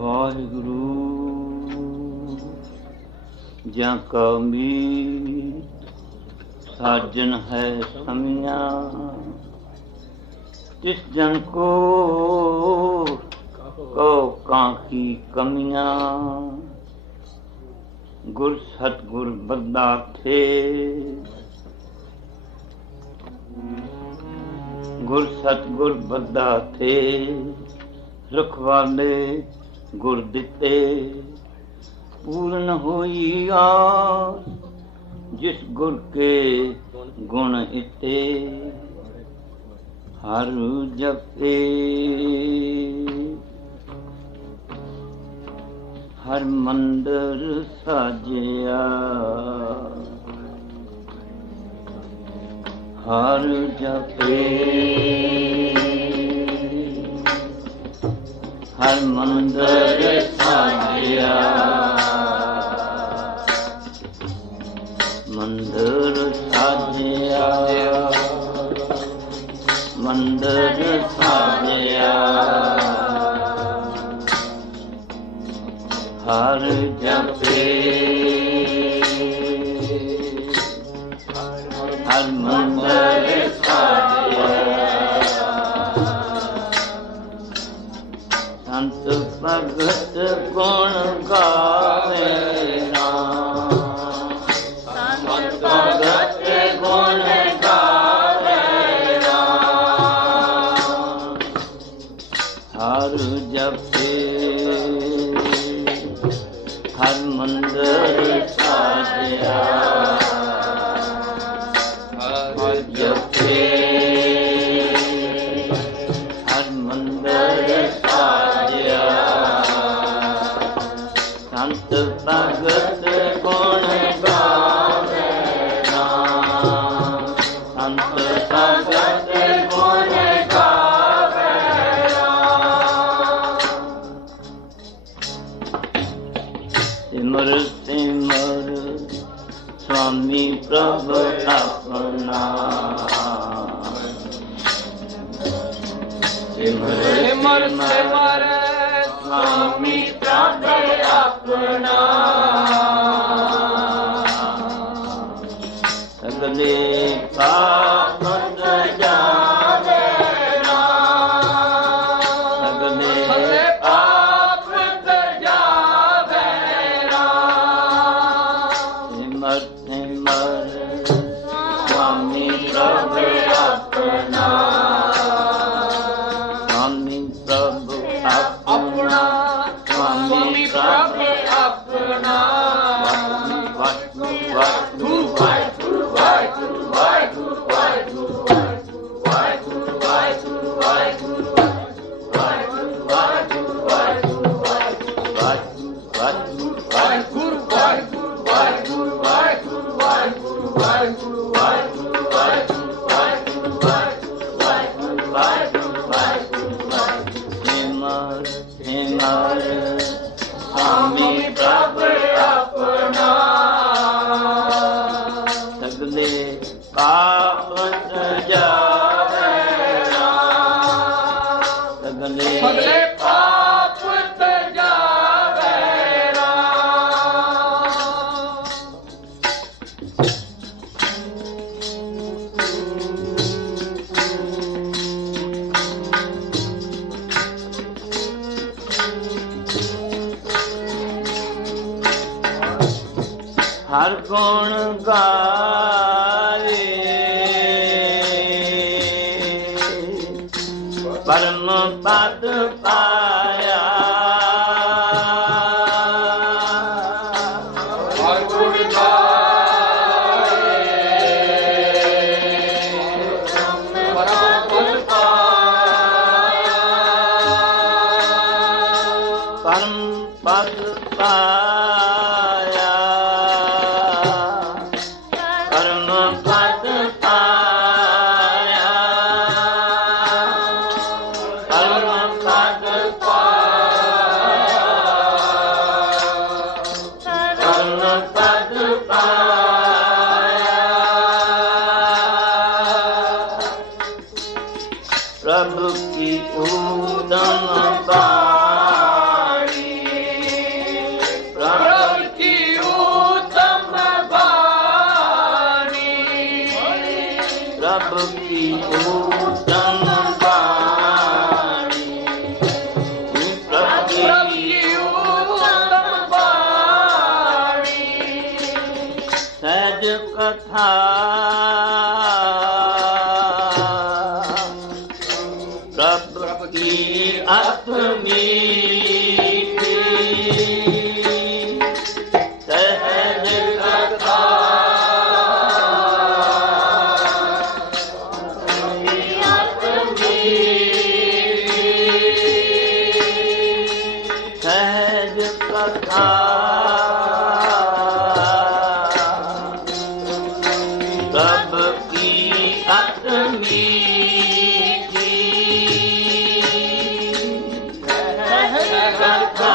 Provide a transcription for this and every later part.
ਵਾਹਿਗੁਰੂ ਜਾਂ ਕਾ ਮੀਤ ਸਾਜਨ ਹੈ ਸਮੀਆਂ, ਤਿਸ ਜਨ ਕੋ ਕੋ ਕਾਂਕੀ ਕਮੀਆਂ। ਗੁਰ ਸਤਗੁਰ ਬੰਦਾ ਥੇ ਗੁਰ ਸਤਗੁਰ ਬੰਦਾ ਥੇ ਰਖਵਾਲੇ ਗੁਰ ਦਿੱਤੇ, ਪੂਰਨ ਹੋਈ ਆ ਜਿਸ ਗੁਰ ਕੇ ਗੁਣ ਇਤੇ, ਹਰ ਜਪੇ। ਹਰ ਮੰਦਰ ਸਾਜਿਆ, ਹਰ ਜਪੇ। ਹਰ ਮੰਦਰ ਸਾਜਿਆ ਮੰਦਰ ਸਾਜਿਆ। ਮੰਦਰ ਸਾਜਿਆ ਹਰ ਜਪੇ ਹਰ ਮੰਦਰ ਭਗਤ ਗੁਣ ਗਾਵੇ ਨਾਮ। ਸੰਤ ਭਗਤ ਗੁਣ ਗਾਵੇ ਨਾਮ। ਹਰ ਜਪੇ ਹਰ ਮੰਦਰ ਸਾਜਿਆ। स्वामी प्रभ अपना सिमर सिमर स्वामी प्रभ अपना सगले पा Obrigadão. कथा ਸਭ ਕੀ ਅਤਮੀ ਜੀ ਰਹਿ ਕਥਾ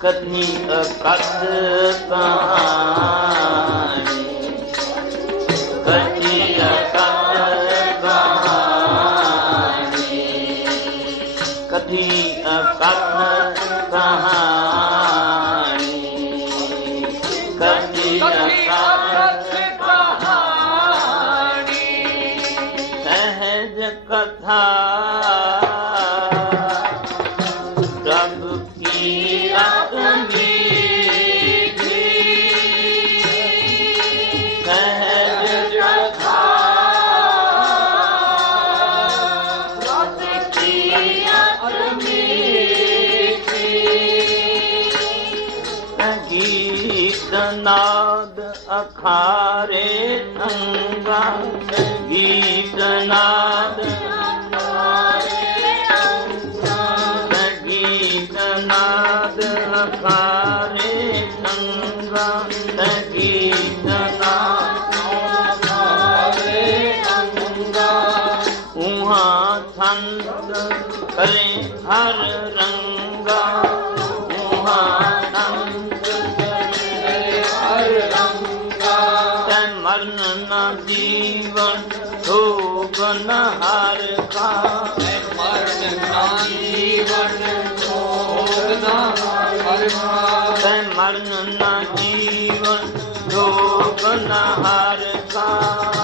ਕਦਨੀ ਅਕਤ ਤਾਂ गीतनाद गीतनाद गीतनादीतनादारे गङ्गा गीतनाङ्ग नदी ਸੰਤ ਕਰੇ ਤੈ ਮਰਨ ਨਾ ਜੀਵਨ ਧੋਬਨ ਹਰ ਕਾ ਤੈ ਮਰਨ ਨਾ ਜੀਵਨ ਧੋਬਨ ਹਰ ਕਾ।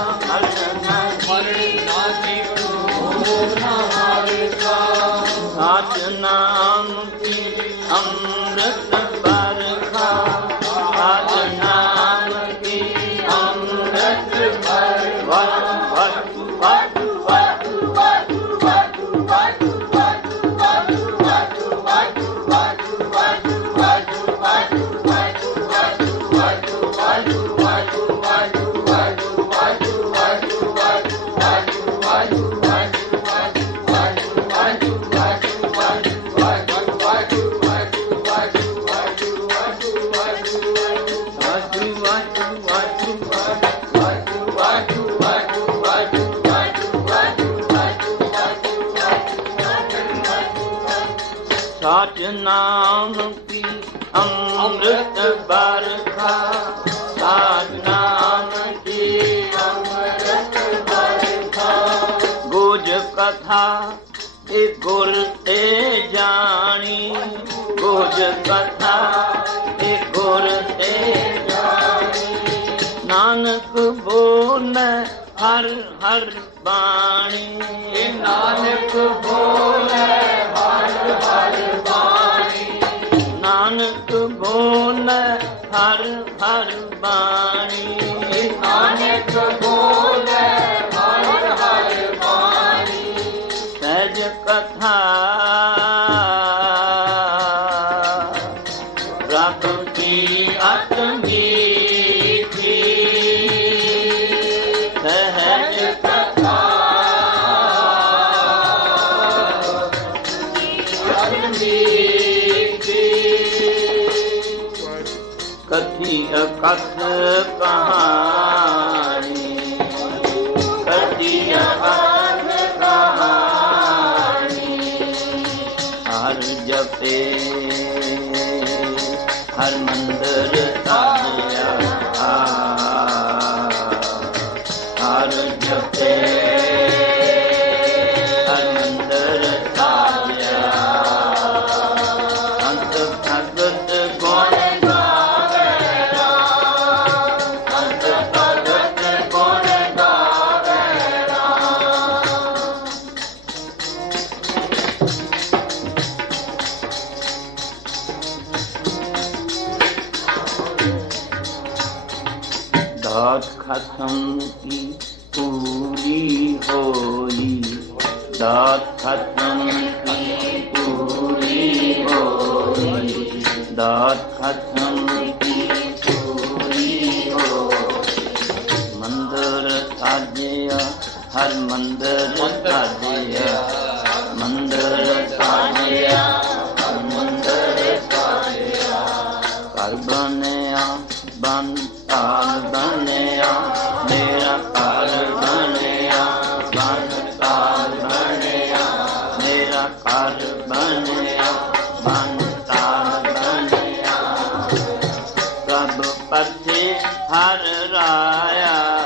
i do ਕਥਾ ਇਹ ਗੁਰ ਤੇ ਜਾਣੀ। ਗੁਜ ਕਥਾ ਇਹ ਗੁਰ ਤੇ ਜਾਣੀ। ਨਾਨਕ ਬੋਲ ਹਰ ਹਰ ਬਾਣੀ। ਇਹ ਨਾਨਕ ਬੋਲ ਨਾਨਕ ਬੋਲ ਹਰ ਹਰ ਬਾਣੀ। ਨਾਨਕ ਬੋਲ चतुर्थी साथ खत्म की पूरी होई दात खत्म की पूरी हो मंदिर साजिया हर मंदिर ਪੱਥੇ ਹਰ ਰਾਇਆ।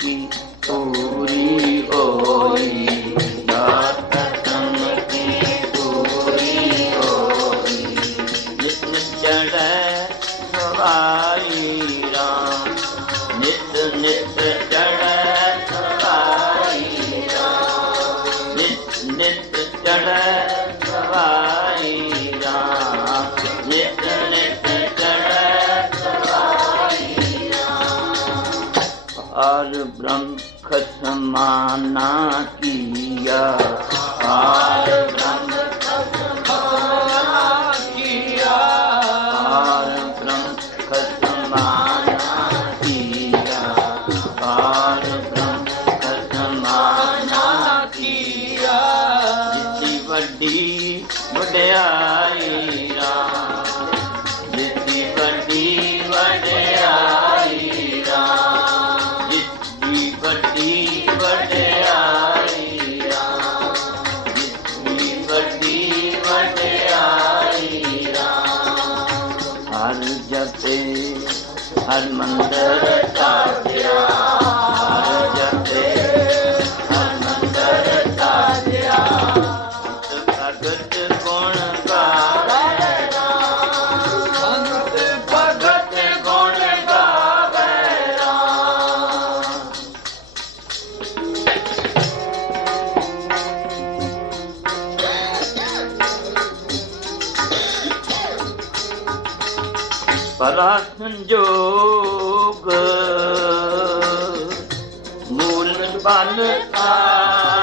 কি ওরি ওরি जबसि हर मंदर ਬਨ ਬਨ ਆਸਾ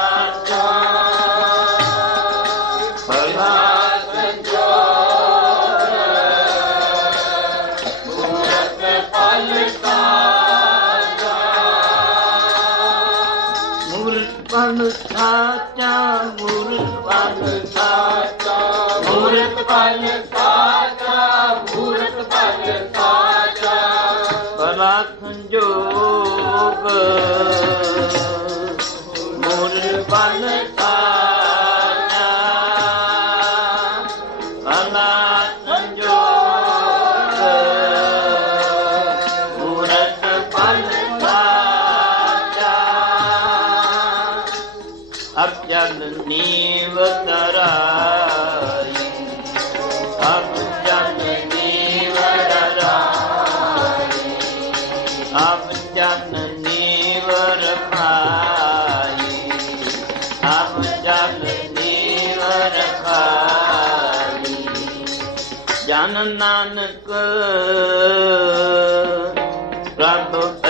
ਪਨ ਸਾਚਾ ਮੂਰਤ ਪਨ ਸਾਚਾ ਮੂਰਤ ਪਨ ਸਾਚਾ ਮੂਰਤ ਪਨ ਸਾਚਾ ਪਰਮਾਤਮ ਜੋਗ Baba.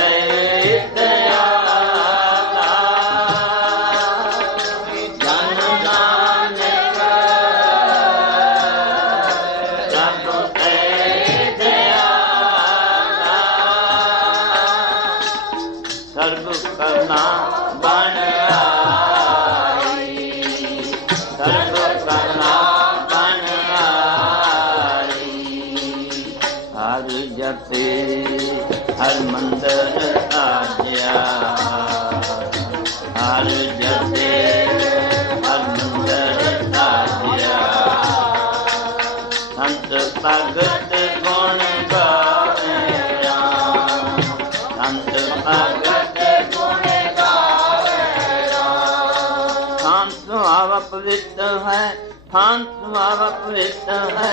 ਪਵਿੱਤ ਹੈ ਖਾਨ ਸੁਹਾਵਾ ਪਵਿੱਤ ਹੈ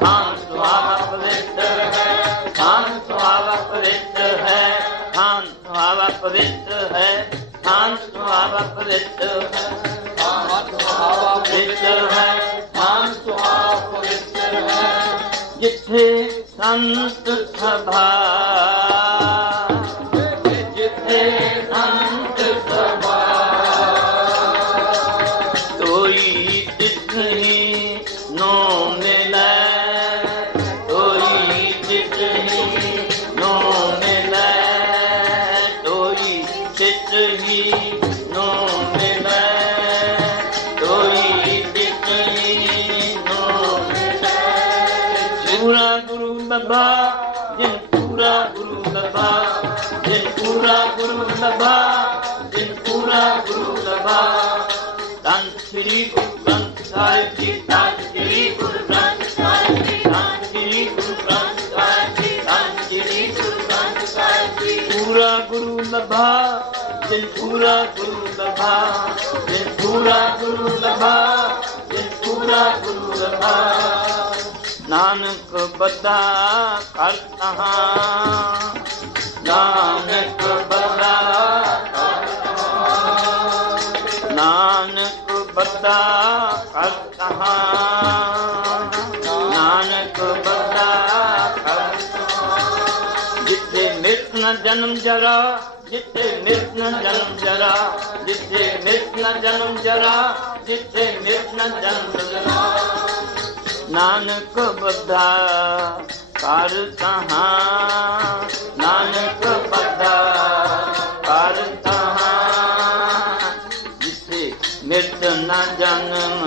ਖਾਨ ਸੁਹਾਵਾ ਪਵਿੱਤ ਹੈ ਖਾਨ ਸੁਹਾਵਾ ਪਵਿੱਤ ਹੈ ਖਾਨ ਸੁਹਾਵਾ ਪਵਿੱਤ ਹੈ। ਥਾਨ ਸੁਹਾਵਾ ਪਵਿੱਤ ਹੈ। ਮਨ ਸੁਹਾਵਾ ਪਵਿੱਤਰ ਹੈ। ਮਨ ਸੁਹਾਵਾ ਪਵਿੱਤਰ ਹੈ। ਜਿੱਥੇ ਸੰਤ ਸਭਾ ਗੁਰੂ ਲੱਭਾ ਜਿਨ ਪੂਰਾ ਗੁਰੂ ਲੱਭਾ ਜਿਨ ਪੂਰਾ ਗੁਰੂ ਲੱਭਾ ਤਨ ਸ੍ਰੀ ਗੁਰੂ ਗ੍ਰੰਥ ਸਾਹਿਬ ਜੀ, ਤਨ ਸ੍ਰੀ ਗੁਰੂ ਗ੍ਰੰਥ ਸਾਹਿਬ ਜੀ, ਤਨ ਸ੍ਰੀ ਗੁਰੂ ਗ੍ਰੰਥ ਸਾਹਿਬ ਜੀ, ਤਨ ਸ੍ਰੀ ਗੁਰੂ ਗ੍ਰੰਥ ਸਾਹਿਬ ਜੀ। ਪੂਰਾ ਗੁਰੂ ਲੱਭਾ ਜਿਨ ਪੂਰਾ ਗੁਰੂ ਲੱਭਾ ਜਿਨ ਪੂਰਾ ਗੁਰੂ ਲੱਭਾ ਜਿਨ ਪੂਰਾ ਗੁਰੂ ਲੱਭਾ ਨਾਨਕ ਬੱਦਾ ਕਰ ਤਹਾਂ। ਨਾਨਕ ਬੱਦਾ ਨਾਨਕ ਬੱਦਾ ਕਰ ਨਾਨਕ ਬੱਦਾ ਜਿੱਥੇ ਮਿਰਤ ਨ ਜਨਮ ਜਰਾ, ਜਿੱਥੇ ਮਿਰਤ ਨ ਜਨਮ ਜਰਾ, ਜਿੱਥੇ ਮਿਰਤ ਨ ਜਨਮ ਜਰਾ, ਜਿੱਥੇ ਮਿਰਤ ਨ ਜਨਮ ਜਰਾ। ਨਾਨਕ ਬੱਧਾ ਕਰ ਤਹਾਂ ਨਾਨਕ ਪਤਾ ਕਰ ਤਹਾਂ ਜਿੱਥੇ ਮਿਰਤ ਨਾ ਜਨਮ